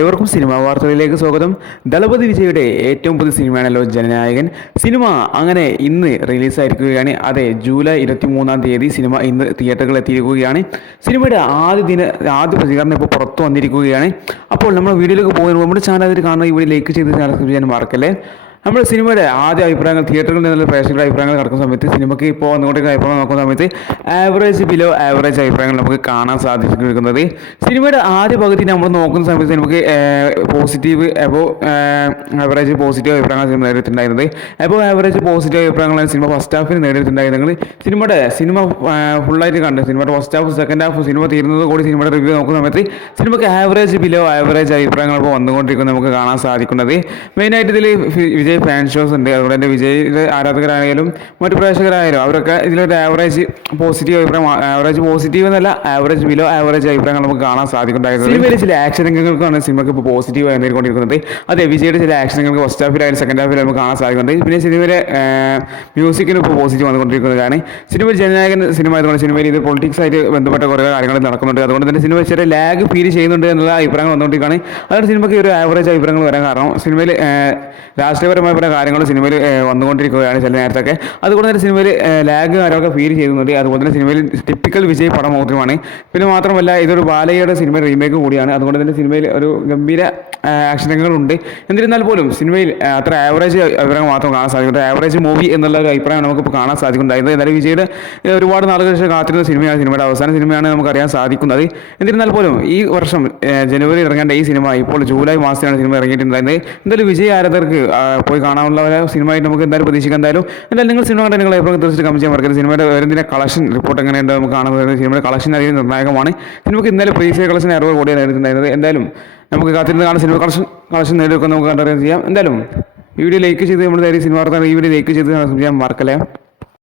ഏവർക്കും സിനിമാ വാർത്തകളിലേക്ക് സ്വാഗതം. ദളപതി വിജയുടെ ഏറ്റവും പുതിയ സിനിമയാണല്ലോ ജനനായകൻ. സിനിമ അങ്ങനെ ഇന്ന് റിലീസായിരിക്കുകയാണ്. അതെ, ജൂലൈ 23 സിനിമ ഇന്ന് തിയേറ്ററുകളിൽ എത്തിയിരിക്കുകയാണ്. സിനിമയുടെ ആദ്യ പ്രതികരണം ഇപ്പോൾ പുറത്തു വന്നിരിക്കുകയാണ്. അപ്പോൾ നമ്മൾ വീഡിയോയിലേക്ക് പോകുമ്പോൾ നമ്മുടെ ചാനൽ കാണുന്ന ഈ വീഡിയോ ലൈക്ക് ചെയ്ത് സബ്സ്ക്രൈബ് ചെയ്യാൻ മറക്കല്ലേ. നമ്മൾ സിനിമയുടെ ആദ്യ അഭിപ്രായങ്ങൾ തിയേറ്ററുകളിൽ നിന്നുള്ള പ്രേക്ഷകരുടെ അഭിപ്രായങ്ങൾ നടക്കുന്ന സമയത്ത് സിനിമയ്ക്ക് ഇപ്പോൾ വന്നുകൊണ്ടിരിക്കുന്ന അഭിപ്രായം നോക്കുന്ന സമയത്ത് ആവറേജ് ബിലോ ആവറേജ് അഭിപ്രായങ്ങൾ നമുക്ക് കാണാൻ സാധിച്ചിരിക്കുന്നത്. സിനിമയുടെ ആദ്യ പകുതി നമ്മൾ നോക്കുന്ന സമയത്ത് നമുക്ക് പോസിറ്റീവ് ആവറേജ് പോസിറ്റീവ് അഭിപ്രായങ്ങൾ സിനിമ നേടിയിട്ടുണ്ടായിരുന്നത്. ആവറേജ് പോസിറ്റീവ് അഭിപ്രായങ്ങളാണ് സിനിമ ഫസ്റ്റ് ഹാഫിന് നേടിയിട്ടുണ്ടായിരുന്നെങ്കിൽ സിനിമ ഫുള്ളായിട്ട് കണ്ട് സിനിമയുടെ ഫസ്റ്റ് ഹാഫ് സെക്കൻഡ് ഹാഫ് സിനിമ തീരുന്നത് കൂടി സിനിമയുടെ റിവ്യൂ നോക്കുന്ന സമയത്ത് സിനിമയ്ക്ക് ആവറേജ് ബിലോ ആവറേജ് അഭിപ്രായങ്ങൾ ഇപ്പോൾ വന്നുകൊണ്ടിരിക്കുന്നത് നമുക്ക് കാണാൻ സാധിക്കുന്നത്. മെയിനായിട്ട് ഇതിൽ വിജയ് ഫാൻ ഷോസ് ഉണ്ട്. അതുപോലെ തന്നെ വിജയുടെ ആരാധകരായാലും മറ്റു പ്രേക്ഷകരായാലും അവരൊക്കെ ഇതിലൊരു ആവറേജ് പോസിറ്റീവ് അഭിപ്രായം, ആവറേജ് പോസിറ്റീവ് എന്നല്ല ആവറേജ് ബിലോ ആവറേജ് അഭിപ്രായങ്ങൾ നമുക്ക് കാണാൻ സാധിക്കുന്നുണ്ടായിരുന്നു. സിനിമയിലെ ചില ആക്ഷൻ രംഗങ്ങൾക്കാണ് സിനിമയ്ക്ക് ഇപ്പോൾ പോസിറ്റീവായി നേരിക്കൊണ്ടിരിക്കുന്നത്. അതെ, വിജയുടെ ചില ആക്ഷൻ രംഗങ്ങൾക്ക് ഫസ്റ്റ് ഹാഫിലായാലും സെക്കൻഡ് ഹാഫിലായാലും നമുക്ക് കാണാൻ സാധിക്കുന്നുണ്ട്. പിന്നെ സിനിമയിലെ മ്യൂസിക്കിന് ഇപ്പോൾ പോസിറ്റീവ് വന്നുകൊണ്ടിരിക്കുന്നതാണ്. സിനിമയിൽ ജനനായകൻ സിനിമ ആയതുകൊണ്ട് സിനിമയിൽ ഇത് പൊളിറ്റിക്സ് ആയിട്ട് ബന്ധപ്പെട്ട കുറേ കാര്യങ്ങൾ നടക്കുന്നുണ്ട്. അതുകൊണ്ട് തന്നെ സിനിമ ചെറിയ ലാഗ് ഫീൽ ചെയ്യുന്നുണ്ട് എന്നുള്ള അഭിപ്രായങ്ങൾ വന്നുകൊണ്ടിരിക്കുകയാണ്. അതാണ് സിനിമയ്ക്ക് ഒരു ആവറേജ് അഭിപ്രായങ്ങൾ വരാൻ കാരണം. സിനിമയിൽ രാഷ്ട്രീയപരമായ പല കാര്യങ്ങളും സിനിമയിൽ വന്നുകൊണ്ടിരിക്കുകയാണ് ചില നേരത്തൊക്കെ. അതുകൊണ്ട് തന്നെ സിനിമയിൽ ലാഗ് കാര്യമൊക്കെ ഫീൽ ചെയ്യുന്നുണ്ട്. അതുപോലെ തന്നെ സിനിമയിൽ ടിപ്പിക്കൽ വിജയ് പടം മാത്രമാണ്. പിന്നെ മാത്രമല്ല ഇതൊരു ബാലയുടെ സിനിമ റീമേക്ക് കൂടിയാണ്. അതുകൊണ്ട് തന്നെ സിനിമയിൽ ഒരു ഗംഭീര ആക്ഷൻ രംഗങ്ങളുണ്ട്. എന്നിരുന്നാൽ പോലും സിനിമയിൽ അത്ര ആവറേജ് അഭിപ്രായം മാത്രം കാണാൻ സാധിക്കുന്നത്. ആവറേജ് മൂവി എന്നുള്ള ഒരു അഭിപ്രായം നമുക്കിപ്പോൾ കാണാൻ സാധിക്കുന്നുണ്ടായിരുന്നത്. എന്നാലും വിജയുടെ ഒരുപാട് നാളുകൾ ശേഷം കാത്തിരുന്ന സിനിമയാണ്, സിനിമയുടെ അവസാന സിനിമയാണ് നമുക്കറിയാൻ സാധിക്കുന്നത്. എന്നിരുന്നാൽ പോലും ഈ വർഷം ജനുവരി ഇറങ്ങേണ്ട ഈ സിനിമ ഇപ്പോൾ ജൂലൈ മാസത്തിലാണ് സിനിമ ഇറങ്ങിയിട്ടുണ്ടായിരുന്നത്. എന്തായാലും വിജയ് ആരാധകർക്ക് പോയി കാണാനുള്ള സിനിമയായിട്ട് നമുക്ക് എന്തായാലും പ്രതീക്ഷിക്കാം. എന്തായാലും നിങ്ങൾ സിനിമ കണ്ട നിങ്ങൾ എപ്പോഴും തീർച്ചയായിട്ടും കമന്റ് ചെയ്യാൻ മറക്കരുത്. സിനിമയുടെ വേറെ കളക്ഷൻ റിപ്പോർട്ട് എങ്ങനെയുണ്ട് നമുക്ക് കാണുന്നത്. സിനിമയുടെ കളക്ഷൻ അധികം നിർണായകമാണ്. സിനിമയ്ക്ക് ഇന്നലെ പ്രീസിയ കളക്ഷൻ 60 കോടിയാണ് നേടിയിട്ടുണ്ടായിരുന്നത്. എന്തായാലും നമുക്ക് കാത്തിരുന്ന് കാണാൻ സിനിമ കളക്ഷൻ നേടിയെടുക്കാൻ നമുക്ക് കണ്ടറിയാൻ ചെയ്യാം. എന്തായാലും വീഡിയോ ലൈക്ക് ചെയ്ത് നമ്മുടെ സിനിമ വാർത്ത ഈ വീഡിയോ ലൈക്ക് ചെയ്ത് ചെയ്യാൻ മറക്കല്ലേ.